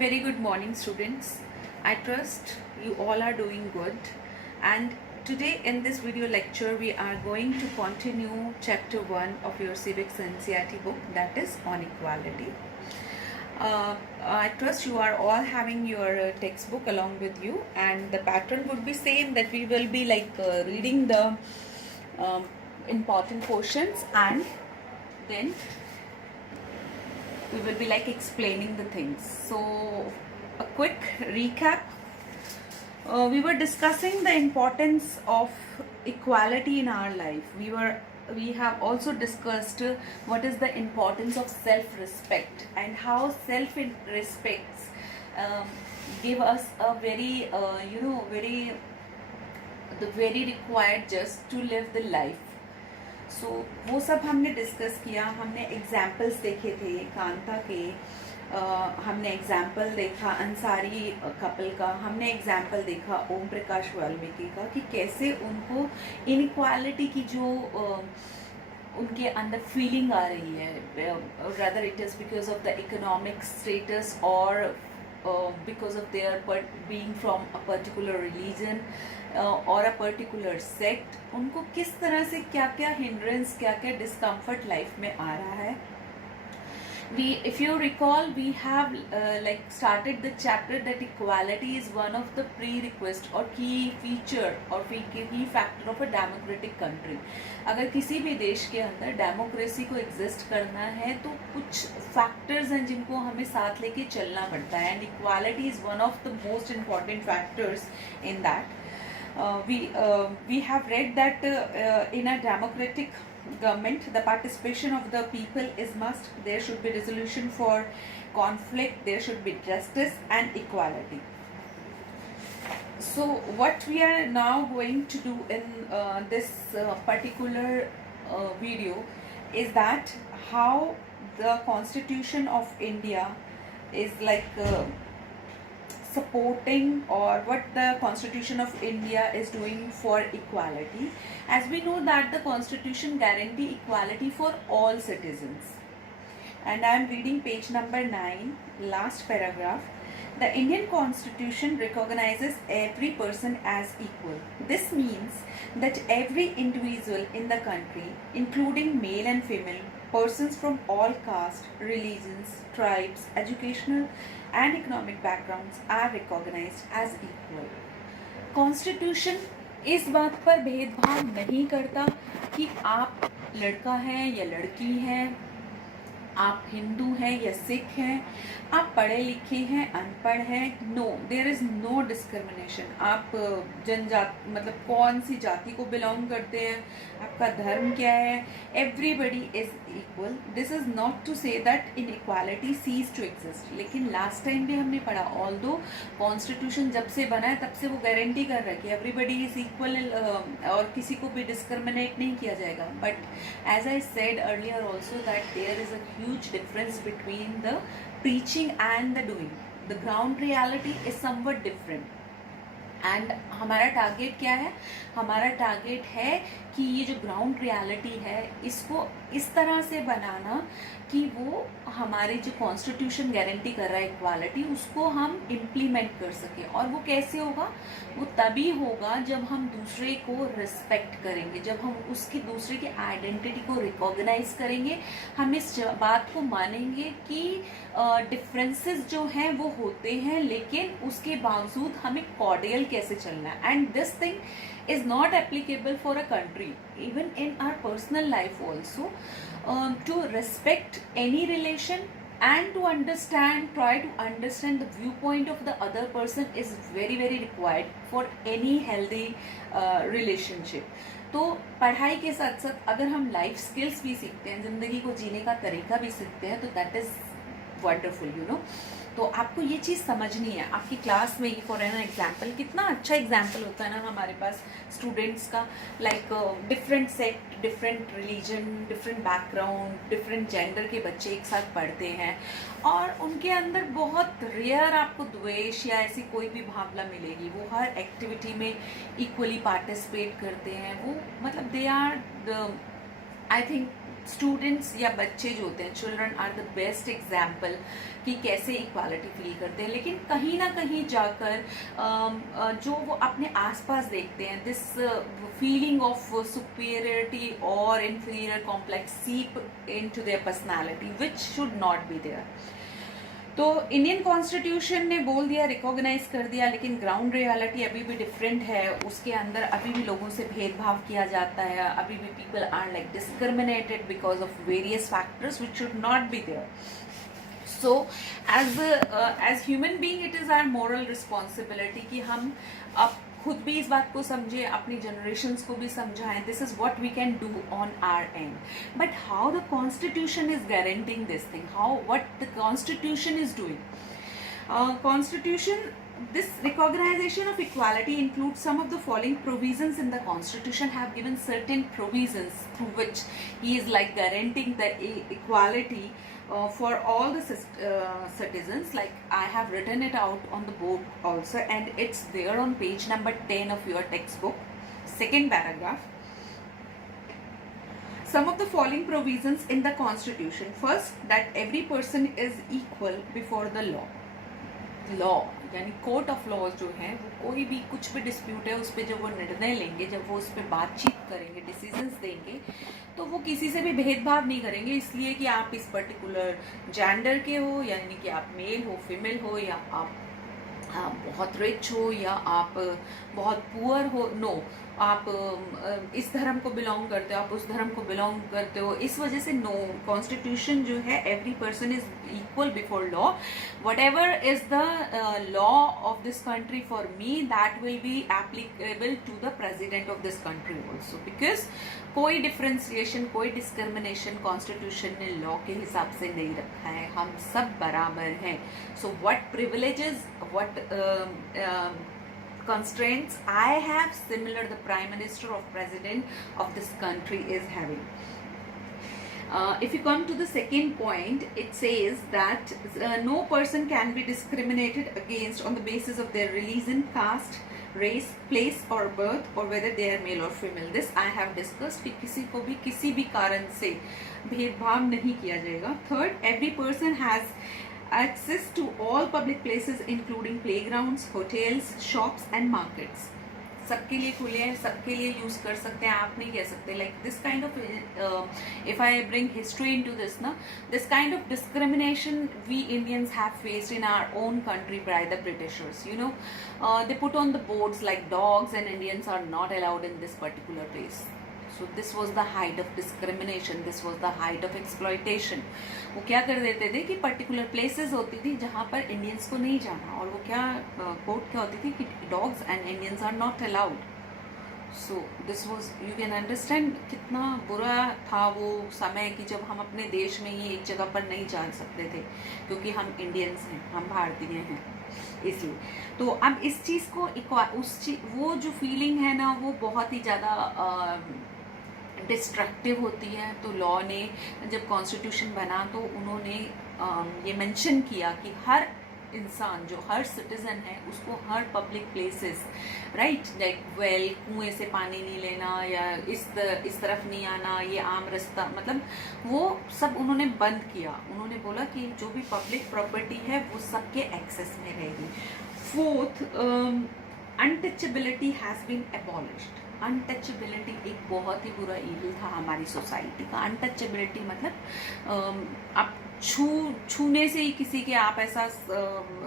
Very good morning, students. I trust you all are doing good. And today, in this video lecture, we are going to continue chapter 1 of your civics and CIT book, that is on equality. I trust you are all having your textbook along with you, and the pattern would be same, that we will be reading the important portions, and then we will be explaining the things. So a quick recap. We were discussing the importance of equality in our life. We have also discussed what is the importance of self-respect and how self-respects give us a very required just to live the life. सो वो सब हमने discuss किया. हमने examples देखे थे कांता के, हमने example देखा अंसारी कपल का, हमने एग्जाम्पल देखा ओम प्रकाश वाल्मीकि का कि कैसे उनको इनइक्वालिटी की जो उनके अंदर फीलिंग आ रही है, rather it is because of the economic status और because of their being from a particular religion और अ पर्टिकुलर सेक्ट, उनको किस तरह से क्या क्या हिंड्रेंस, क्या क्या डिस्कम्फर्ट लाइफ में आ रहा है. If you recall, we have started the chapter that equality is one of the prerequisite or key feature or key factor of a democratic country. अगर किसी भी देश के अंदर डेमोक्रेसी को एग्जिस्ट करना है तो कुछ फैक्टर्स हैं जिनको हमें साथ लेके चलना पड़ता है, and equality is one of the most important factors in that. We have read that in a democratic government, the participation of the people is must. There should be resolution for conflict, there should be justice and equality. So what we are now going to do in this particular video is that how the Constitution of India is supporting, or what the Constitution of India is doing for equality. As we know that the Constitution guarantee equality for all citizens, and I am reading page number 9, last paragraph. The Indian Constitution recognizes every person as equal. This means that every individual in the country, including male and female, persons from all castes, religions, tribes, educational and economic backgrounds are recognized as equal. Constitution इस बात पर भेदभाव नहीं करता कि आप लड़का हैं या लड़की हैं, आप हिंदू हैं या सिख हैं, आप पढ़े लिखे हैं अनपढ़ हैं. No, there is no discrimination. आप जनजाति मतलब कौन सी जाति को बिलोंग करते हैं, आपका धर्म क्या है, everybody is equal. This is not to say that inequality ceases to exist. लेकिन लास्ट टाइम भी हमने पढ़ा, ऑल्दो कॉन्स्टिट्यूशन जब से बना है तब से वो गारंटी कर रहा है कि एवरीबडी इज इक्वल और किसी को भी डिस्क्रिमिनेट नहीं किया जाएगा. But as I said earlier also that there is a huge difference between the preaching and the doing. The ground reality is somewhat different. And हमारा टारगेट क्या है? हमारा टारगेट है कि ये जो ग्राउंड रियलिटी है इसको इस तरह से बनाना कि वो हमारे जो कॉन्स्टिट्यूशन गारंटी कर रहा है इक्वालिटी, उसको हम इम्प्लीमेंट कर सकें. और वो कैसे होगा? वो तभी होगा जब हम दूसरे को रिस्पेक्ट करेंगे, जब हम उसकी दूसरे की आइडेंटिटी को रिकॉग्नाइज करेंगे, हम इस बात को मानेंगे कि डिफरेंसेस जो हैं वो होते हैं, लेकिन उसके बावजूद हमें कॉर्डियल कैसे चलना है. And this thing is not applicable for a country, even in our personal life also. To respect any relation and to try to understand the viewpoint of the other person is very very required for any healthy relationship. तो पढ़ाई के साथ साथ अगर हम life skills भी सीखते हैं, ज़िंदगी को जीने का तरीका भी सीखते हैं, तो that is wonderful, you know. तो आपको ये चीज़ समझनी है. आपकी क्लास में फॉर एन एग्जाम्पल, कितना अच्छा एग्जाम्पल होता है ना हमारे पास स्टूडेंट्स का, different sect, different religion, different background, different gender के बच्चे एक साथ पढ़ते हैं और उनके अंदर बहुत रेयर आपको द्वेष या ऐसी कोई भी भावना मिलेगी. वो हर एक्टिविटी में इक्वली पार्टिसिपेट करते हैं. वो मतलब they are I think students या बच्चे जो होते हैं, children are the best example कि कैसे इक्वालिटी फील करते हैं, लेकिन कहीं ना कहीं जाकर जो वो अपने आसपास देखते हैं, दिस फीलिंग ऑफ सुपीरियरिटी और inferior complex seep into their personality which should not be there. तो इंडियन कॉन्स्टिट्यूशन ने बोल दिया, रिकॉग्नाइज कर दिया, लेकिन ग्राउंड रियलिटी अभी भी डिफरेंट है। उसके अंदर अभी भी लोगों से भेदभाव किया जाता है, अभी भी people are like discriminated because of various factors which should not be there. So as human being it is our moral responsibility कि हम अब खुद भी इस बात को समझे, अपनी जनरेशन्स को भी समझाएं, this is what we can do on our end. But how the constitution is guaranteeing this thing, how what the constitution is doing. Constitution, this recognition of equality includes some of the following provisions in the constitution, have given certain provisions through which he is like guaranteeing the equality for all the citizens. Like I have written it out on the board also, and it's there on page number 10 of your textbook, second paragraph. Some of the following provisions in the constitution: first, that every person is equal before the law. Law यानी court of law जो है वो कोई भी कुछ भी dispute है उस पर जब वो निर्णय लेंगे, जब वो उस पर बातचीत करेंगे, डिसीजंस देंगे, तो वो किसी से भी भेदभाव नहीं करेंगे इसलिए कि आप इस पर्टिकुलर जेंडर के हो, यानी कि आप मेल हो, फीमेल हो, या आप बहुत रिच हो या आप बहुत पुअर हो। नो, आप इस धर्म को बिलोंग करते हो, आप उस धर्म को बिलोंग करते हो, इस वजह से नो, कॉन्स्टिट्यूशन जो है every person is equal before law. Whatever is the law of this country for me, that will be applicable to the president of this country also, because कोई differentiation, कोई discrimination constitution ने law के हिसाब से नहीं रखा है, हम सब बराबर हैं। So what privileges, what constraints I have, similar the Prime Minister or President of this country is having. If you come to the second point, it says that no person can be discriminated against on the basis of their religion, caste, race, place or birth, or whether they are male or female. This I have discussed कि किसी को भी किसी भी कारण से भेदभाव नहीं किया जाएगा। Third, every person has access to all public places including playgrounds, hotels, shops and markets. सबके लिए खुले हैं, सबके लिए यूज कर सकते हैं, आप नहीं कह सकते like this kind of, if I bring history into this ना, this kind of discrimination we Indians have faced in our own country by the Britishers, you know, they put on the boards like dogs and Indians are not allowed in this particular place. So this was the height of discrimination, this was the height of exploitation. वो क्या कर देते थे कि particular places होती थी जहाँ पर इंडियंस को नहीं जाना, और वो क्या कोर्ट क्या होती थी कि dogs and Indians are not allowed. So this was, you can understand कितना बुरा था वो समय कि जब हम अपने देश में ही एक जगह पर नहीं जा सकते थे क्योंकि हम इंडियंस हैं, हम भारतीय हैं इसलिए. तो अब इस चीज़ को वो जो फीलिंग है ना वो बहुत ही ज़्यादा डिस्ट्रक्टिव होती है. तो लॉ ने जब कॉन्स्टिट्यूशन बना तो उन्होंने ये मेंशन किया कि हर इंसान जो हर सिटीजन है उसको हर public places, right, like well, कुएं से पानी नहीं लेना या इस तरफ नहीं आना, ये आम रास्ता, मतलब वो सब उन्होंने बंद किया. उन्होंने बोला कि जो भी पब्लिक प्रॉपर्टी है वो सबके एक्सेस में रहेगी. Fourth, untouchability has been abolished. Untouchability एक बहुत ही बुरा इविल था हमारी सोसाइटी का. अनटचेबिलिटी मतलब आप छूने से ही किसी के आप ऐसा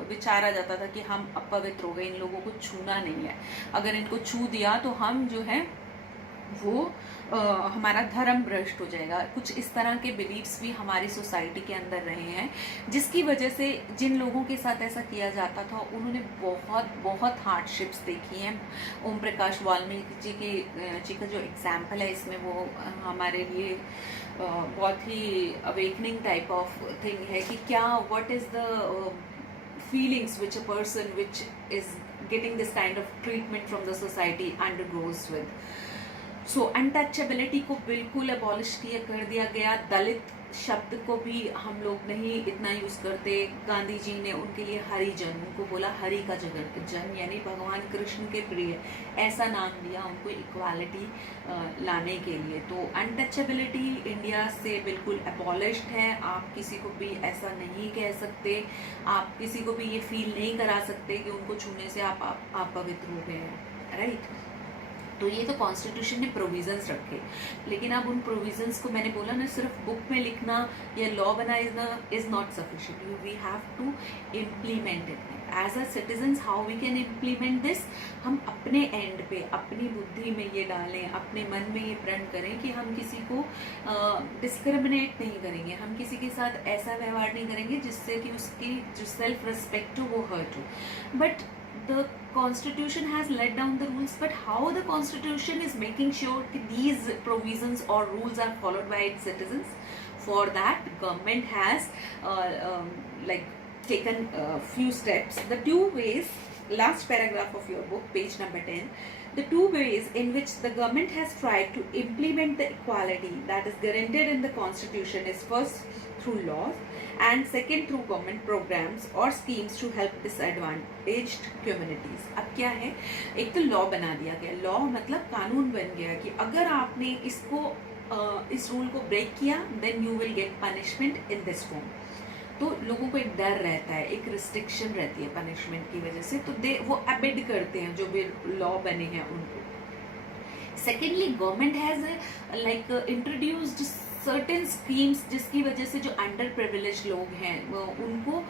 विचारा जाता था कि हम अपवित्र हो गए, इन लोगों को छूना नहीं है, अगर इनको छू दिया तो हम जो है वो हमारा धर्म भ्रष्ट हो जाएगा. कुछ इस तरह के बिलीव्स भी हमारी सोसाइटी के अंदर रहे हैं जिसकी वजह से जिन लोगों के साथ ऐसा किया जाता था उन्होंने बहुत बहुत हार्डशिप्स देखी हैं. ओम प्रकाश वाल्मीकि जी का जो एग्जाम्पल है इसमें वो हमारे लिए बहुत ही अवेकनिंग टाइप ऑफ थिंग है कि क्या what is the feelings which a person which is getting this kind of treatment from the society undergoes with. So untouchability को बिल्कुल अबॉलिश कर दिया गया. दलित शब्द को भी हम लोग नहीं इतना यूज करते। गांधी जी ने उनके लिए हरिजन, उनको बोला हरि का जन यानी भगवान कृष्ण के प्रिय, ऐसा नाम दिया उनको इक्वालिटी लाने के लिए। तो अनटचेबिलिटी इंडिया से बिल्कुल अबॉलिश्ड है। आप किसी को भी ऐसा नहीं कह सकते, आप किसी को भी ये फील नहीं करा सकते कि उनको छूने से आप पवित्र हो गए हैं, राइट। तो ये तो कॉन्स्टिट्यूशन ने प्रोविजंस रखे, लेकिन अब उन प्रोविजंस को मैंने बोला ना, सिर्फ बुक में लिखना या लॉ बनाना is not sufficient, you we have to implement it. As a citizens how we can implement this, हम अपने एंड पे अपनी बुद्धि में ये डालें, अपने मन में ये प्रण करें कि हम किसी को डिस्क्रिमिनेट नहीं करेंगे, हम किसी के साथ ऐसा व्यवहार नहीं करेंगे जिससे कि उसकी जो सेल्फ रिस्पेक्ट हो वो हर्ट हो। But the constitution has laid down the rules, but how the constitution is making sure that these provisions or rules are followed by its citizens? For that government has like taken few steps. The two ways, last paragraph of your book, page number 10, the two ways in which the government has tried to implement the equality that is guaranteed in the constitution is first through laws and second through government programs or schemes to help disadvantaged communities. अब क्या है, एक तो law बना दिया गया, law मतलब कानून बन गया कि अगर आपने इसको इस रूल को ब्रेक किया then you will get punishment in this form. तो लोगों को एक डर रहता है, एक रिस्ट्रिक्शन रहती है पनिशमेंट की वजह से, तो वो अबेड करते हैं जो भी लॉ बने हैं उनको। Secondly government has like introduced certain schemes जिसकी वजह से जो अंडर प्रिविलेज लोग हैं उनको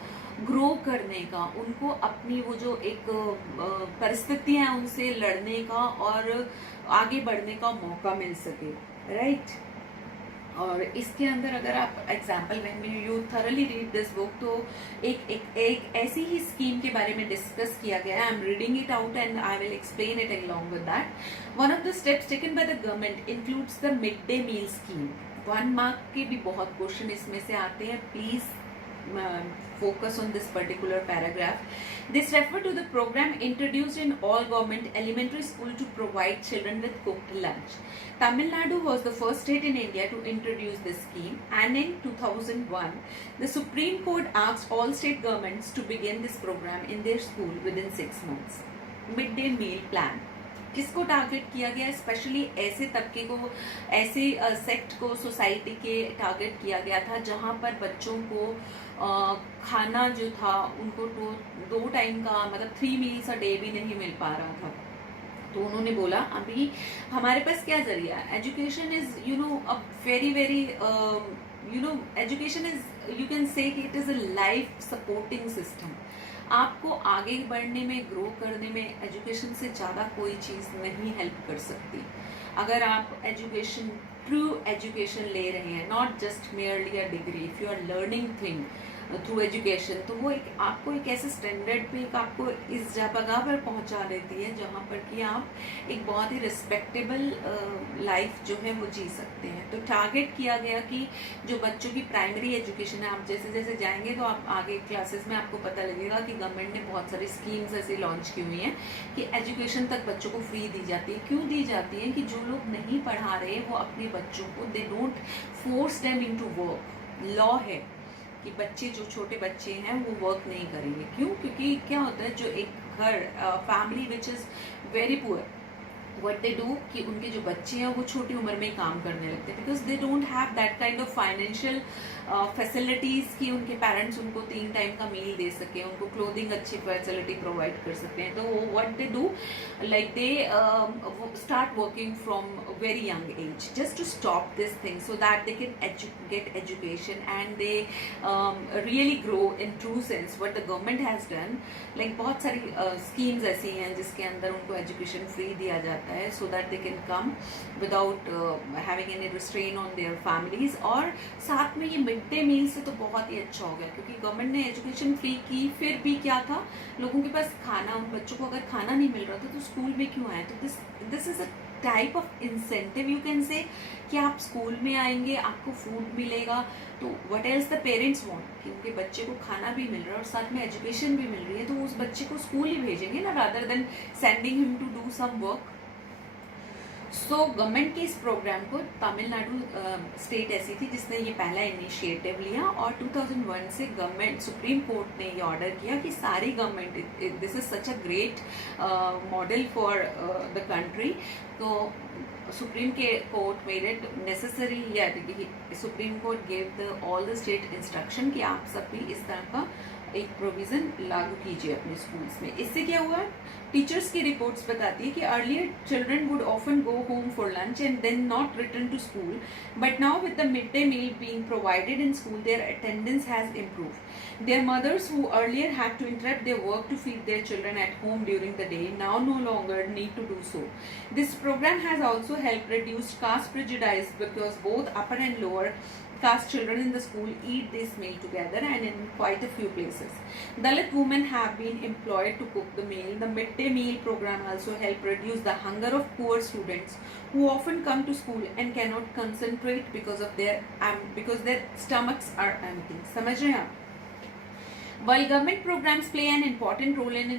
ग्रो करने का, उनको अपनी वो जो एक परिस्थितियां हैं उनसे लड़ने का और आगे बढ़ने का मौका मिल सके, राइट। और इसके अंदर अगर आप example when you thoroughly read this book तो एक ऐसी ही स्कीम के बारे में डिस्कस किया गया है। I am reading it out and I will explain it along with that. One of the steps taken by the government includes the mid day meal scheme. 1 mark के भी बहुत क्वेश्चन इसमें से आते हैं, please focus on this particular paragraph. This refer to the program introduced in all government elementary school to provide children with cooked lunch. Tamil Nadu was the first state in India to introduce this scheme, and in 2001 the Supreme Court asked all state governments to begin this program in their school within 6 months. Midday meal plan किसको target किया गया, specially ऐसे तबके को, ऐसे sect को society के target किया गया था जहां पर बच्चों को खाना जो था उनको 2 टाइम का मतलब 3 मील्स अ डे भी नहीं मिल पा रहा था। तो उन्होंने बोला अभी हमारे पास क्या जरिया है, education is you know a very very education is, you can say it is a life supporting system. आपको आगे बढ़ने में, ग्रो करने में एजुकेशन से ज़्यादा कोई चीज़ नहीं हेल्प कर सकती। अगर आप एजुकेशन, ट्रू एजुकेशन ले रहे हैं, not just merely a degree, if you are learning thing through education, तो वो एक आपको एक ऐसे स्टैंडर्ड पे एक आपको इस जगह पर पहुंचा देती है जहाँ पर कि आप एक बहुत ही रिस्पेक्टेबल लाइफ जो है वो जी सकते हैं। तो टारगेट किया गया कि जो बच्चों की प्राइमरी एजुकेशन है, आप जैसे जैसे जाएंगे तो आप आगे क्लासेस में आपको पता लगेगा कि गवर्नमेंट ने बहुत सारी स्कीम्स ऐसे लॉन्च की हुई हैं कि एजुकेशन तक बच्चों को फ्री दी जाती है। क्यों दी जाती है कि जो लोग नहीं पढ़ा रहे वो अपने बच्चों को, they don't force them into work. Law है कि बच्चे, जो छोटे बच्चे हैं वो वर्क नहीं करेंगे। क्यों? क्योंकि क्या होता है, जो एक घर, family which is very poor, what they do कि उनके जो बच्चे हैं वो छोटी उम्र में काम करने लगते हैं, because they don't have that kind of financial facilities कि उनके पेरेंट्स उनको 3 टाइम का मील दे सकें, उनको क्लोथिंग अच्छी फैसिलिटी प्रोवाइड कर सकते हैं। तो what they do, like they start working from very young age just to stop this thing so that they can get education and they really grow in true sense. What the government has done, like बहुत सारी schemes ऐसी हैं जिसके अंदर उनको education free दिया जाता है सो that they can come without having any restrain on their families. और साथ में ये मिड डे मील से तो बहुत ही अच्छा हो गया क्योंकि गवर्नमेंट ने एजुकेशन फ्री की, फिर भी क्या था, लोगों के पास खाना, उन बच्चों को अगर खाना नहीं मिल रहा था तो स्कूल में क्यों आए। तो this is a type of incentive you can say कि आप स्कूल में आएंगे, आपको फूड मिलेगा, तो what else the parents want कि उनके बच्चे को खाना भी मिल रहा है और साथ में एजुकेशन भी मिल रही है, तो उस बच्चे को स्कूल ही भेजेंगे ना, rather than sending him to do some work. So government के इस प्रोग्राम को तमिलनाडु स्टेट ऐसी थी जिसने ये पहला इनिशिएटिव लिया, और 2001 से गवर्नमेंट सुप्रीम कोर्ट ने ये ऑर्डर किया कि सारी government, this is such a great model for the country, तो सुप्रीम के कोर्ट मेड इट नेसेसरी, या supreme court gave all the state instruction कि आप सब भी इस तरह का एक प्रोविजन लागू कीजिए अपने स्कूल्स में। इससे क्या हुआ, टीचर्स की रिपोर्ट्स बताती है कि earlier children would often go home for lunch and then not return to school, but now with the mid day meal being provided in school their attendance has improved. Their mothers who earlier had to interrupt their work to feed their children at home during the day now no longer need to do so. This program has also helped reduce caste prejudice because both upper and lower caste children in the school eat this meal together and in quite a few places. Dalit women have been employed to cook the meal. The midday meal program also helped reduce the hunger of poor students who often come to school and cannot concentrate because their stomachs are empty. समझ रहे हैं आप? While government programs play an important role in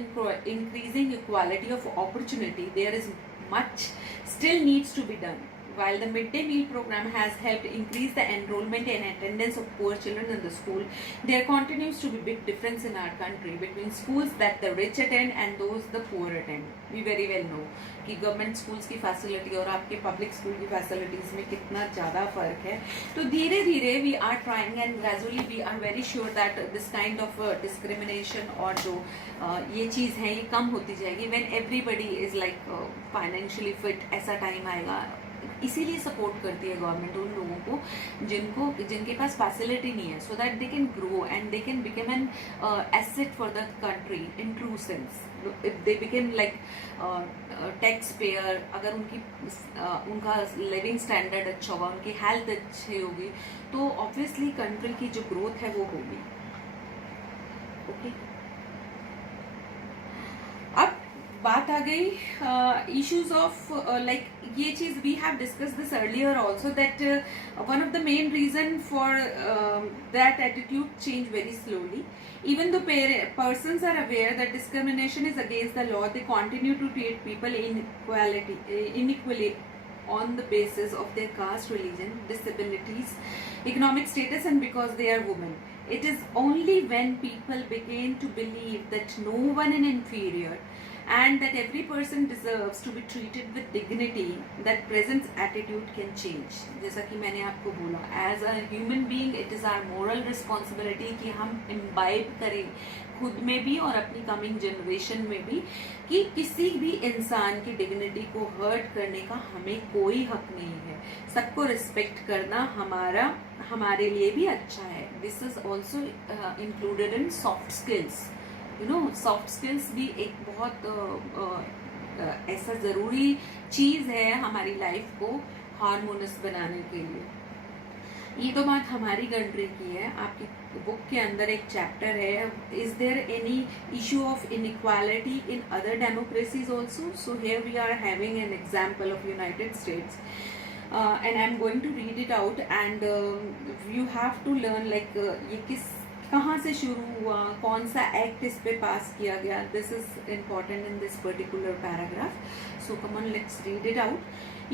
increasing equality of opportunity, there is much still needs to be done. While the midday meal program has helped increase the enrollment and attendance of poor children in the school, there continues to be big difference in our country between schools that the rich attend and those the poor attend. We very well know कि government schools की facility और आपके public school की facilities में कितना ज़्यादा फ़र्क है। तो धीरे धीरे we are trying and gradually we are very sure that this kind of discrimination और जो ये चीज़ है ये कम होती जाएगी when everybody is like financially fit. ऐसा टाइम आएगा, इसीलिए सपोर्ट करती है गवर्नमेंट उन लोगों को जिनके पास फैसिलिटी नहीं है, सो that they can grow and they can become an asset for the country in true sense. If they become like tax payer, अगर उनका लिविंग स्टैंडर्ड अच्छा होगा, उनकी हेल्थ अच्छी होगी, तो ऑब्वियसली कंट्री की जो ग्रोथ है वो होगी। ओके, अब बात आ गई इश्यूज ऑफ लाइक ये चीज we have discuss this earlier also that one of the main reason for that attitude change very slowly even though persons are aware that discrimination is against the law, they continue to treat people inequally on the basis of their caste, religion, disabilities, economic status, and because they are women. It is only when people begin to believe that no one is inferior and that every person deserves to be treated with dignity that present attitude can change. जैसा कि मैंने आपको बोला, as a human being it is our moral responsibility कि हम imbibe करें खुद में भी और अपनी कमिंग जनरेशन में भी कि किसी भी इंसान की डिग्निटी को हर्ट करने का हमें कोई हक नहीं है। सबको रिस्पेक्ट करना हमारे लिए भी अच्छा है। This is also included in soft skills. You know, soft skills भी एक बहुत ऐसा ज़रूरी चीज़ है हमारी लाइफ को हार्मोनियस बनाने के लिए। ये तो बात हमारी कंट्री की है। आपकी बुक के अंदर एक चैप्टर है, is there any issue of inequality in other democracies also? So here we are having an example of United States and I am going to read it out and you have to learn like ये कहाँ से शुरू हुआ, कौन सा act इस पे पास किया गया। This is important in this particular paragraph, so come on let's read it out.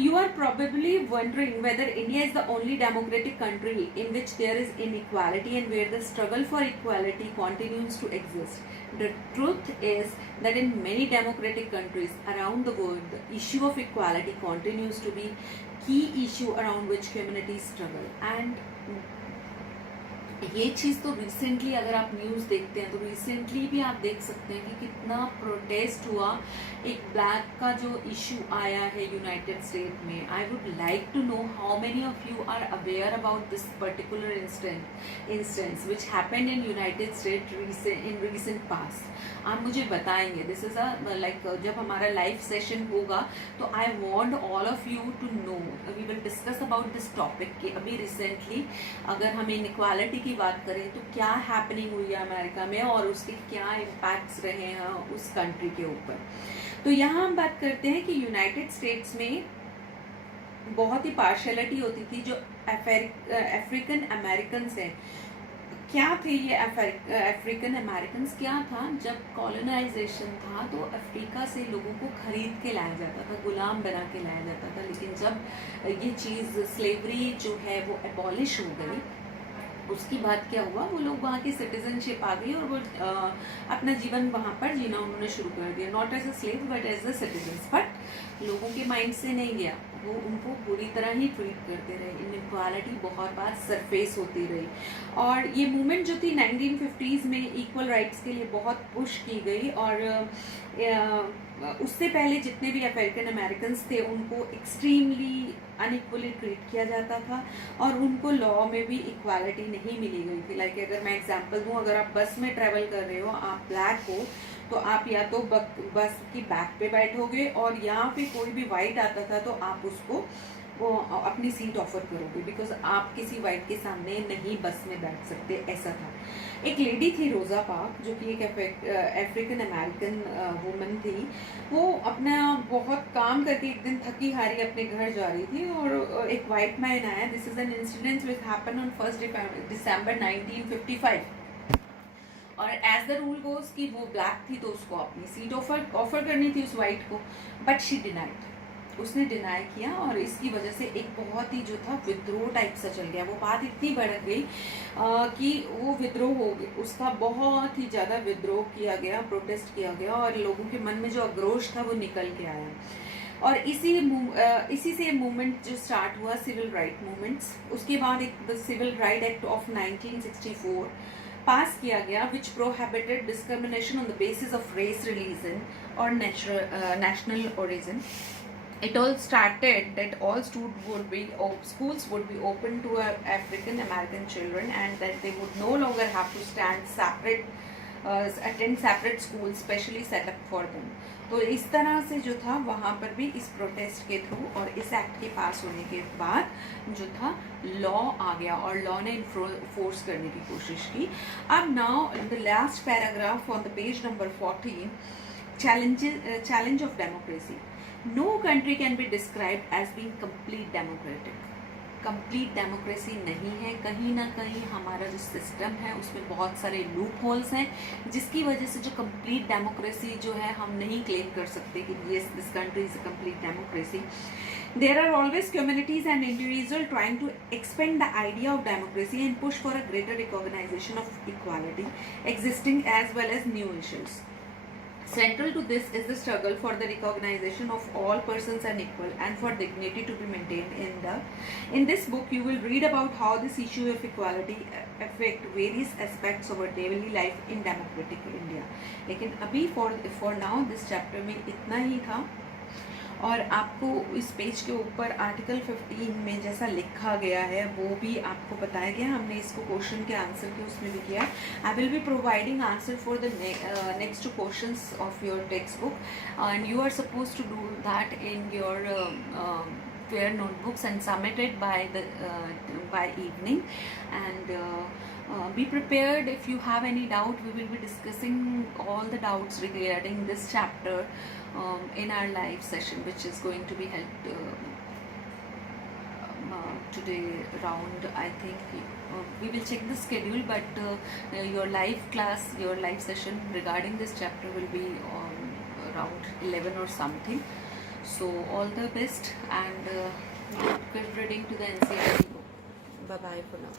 You are probably wondering whether India is the only democratic country in which there is inequality and where the struggle for equality continues to exist. The truth is that in many democratic countries around the world, the issue of equality continues to be key issue around which communities struggle. And ये चीज़ तो recently अगर आप news देखते हैं तो recently भी आप देख सकते हैं कि कितना प्रोटेस्ट हुआ। एक ब्लैक का जो इशू आया है यूनाइटेड स्टेट में। I would like to know how many of you are aware about this particular instance which happened in United State in recent past. आप मुझे बताएंगे। दिस इज़ अ लाइक जब हमारा लाइव सेशन होगा तो I want all of you to know, we will discuss about this topic कि अभी recently अगर हम इनइक्वालिटी की बात करें तो क्या हैपनिंग हुई है अमेरिका में और उसके क्या इम्पैक्ट्स रहे हैं उस कंट्री के ऊपर। तो यहाँ हम बात करते हैं कि यूनाइटेड स्टेट्स में बहुत ही पार्शलिटी होती थी। जो अफ्रीकन अमेरिकन्स हैं क्या थे ये अफ्रीकन अमेरिकन? क्या था, जब कॉलोनाइजेशन था तो अफ्रीका से लोगों को खरीद के लाया जाता था, गुलाम बना के लाया जाता था। लेकिन जब ये चीज़ स्लेवरी जो है वो एबॉलिश हो गई, उसके बाद क्या हुआ, वो लोग वहाँ की सिटीजनशिप आ गई और वो अपना जीवन वहाँ पर जीना उन्होंने शुरू कर दिया, not as a slave but as a citizens. But लोगों के माइंड से नहीं गया, वो उनको बुरी तरह ही ट्रीट करते रहे, इनइक्वालिटी बहुत बार सरफेस होती रही। और ये मूवमेंट जो थी 1950s में इक्वल राइट्स के लिए बहुत पुश की गई, और उससे पहले जितने भी अफ्रीकन अमेरिकन थे उनको एक्सट्रीमली अनइक्वली ट्रीट किया जाता था, और उनको लॉ में भी इक्वालिटी नहीं मिली गई थी। लाइक अगर मैं एग्जांपल दूं, अगर आप बस में ट्रेवल कर रहे हो, आप ब्लैक हो, तो आप या तो बस की बैक पे बैठोगे, और यहाँ पे कोई भी वाइट आता था तो आप उसको वो अपनी सीट ऑफर करोगे, बिकॉज आप किसी वाइट के सामने नहीं बस में बैठ सकते, ऐसा था। एक लेडी थी रोज़ा पार्क, जो कि एक अफ्रीकन अमेरिकन वुमन थी। वो अपना बहुत काम करके एक दिन थकी हारी अपने घर जा रही थी, और एक वाइट मैन आया। This is an incident which happen on 1 दिसंबर 1955। और एज द रूल गोज कि वो ब्लैक थी तो उसको अपनी सीट ऑफर करनी थी उस वाइट को, बट शी डिनाइड, उसने डिनाई किया, और इसकी वजह से एक बहुत ही जो था विद्रोह टाइप सा चल गया। वो बात इतनी बढ़ गई कि वो विद्रोह हो गया, उसका बहुत ही ज़्यादा विद्रोह किया गया, प्रोटेस्ट किया गया, और लोगों के मन में जो आक्रोश था वो निकल के आया। और इसी से मूवमेंट जो स्टार्ट हुआ, सिविल राइट मूवमेंट्स। उसके बाद एक the civil right act of 1964 pass किया गया, which prohibited discrimination on the basis of race, religion और national origin. It all started that all schools would be open to African American children, and that they would no longer have to attend separate schools specially set up for them. तो इस तरह से जो था वहाँ पर भी इस प्रोटेस्ट के थ्रू और इस एक्ट के पास होने के बाद जो था लॉ आ गया, और लॉ ने फोर्स करने की कोशिश की. अब now the last paragraph on the page number 14, challenge of democracy. No country can be described as being complete democratic. Complete democracy नहीं है, कहीं ना कहीं हमारा जो सिस्टम है उसमें बहुत सारे लूप होल्स हैं, जिसकी वजह से जो कंप्लीट डेमोक्रेसी जो है हम नहीं क्लेम कर सकते कि yes this country is a complete democracy. There are always communities and individuals trying to expand the idea of democracy and push for a greater recognition of equality existing as well as new issues. Central to this is the struggle for the recognition of all persons are equal and for dignity to be maintained. In this book you will read about how this issue of equality affect various aspects of our daily life in democratic India. लेकिन अभी for now this chapter में इतना ही था, और आपको इस page के ऊपर आर्टिकल 15 में जैसा लिखा गया है वो भी आपको बताया गया. हमने इसको क्वेश्चन के आंसर के उसमें भी किया. I will be providing answer for the next two questions of your text book, and you are suppose to do that in your fair notebooks and submit it by evening, and be prepared. If you have any doubt, we will be discussing all the doubts regarding this chapter in our live session, which is going to be held today around, I think we will check the schedule, but your live session regarding this chapter will be around 11 or something. So all the best, and good reading to the NCERT book. Bye bye for now.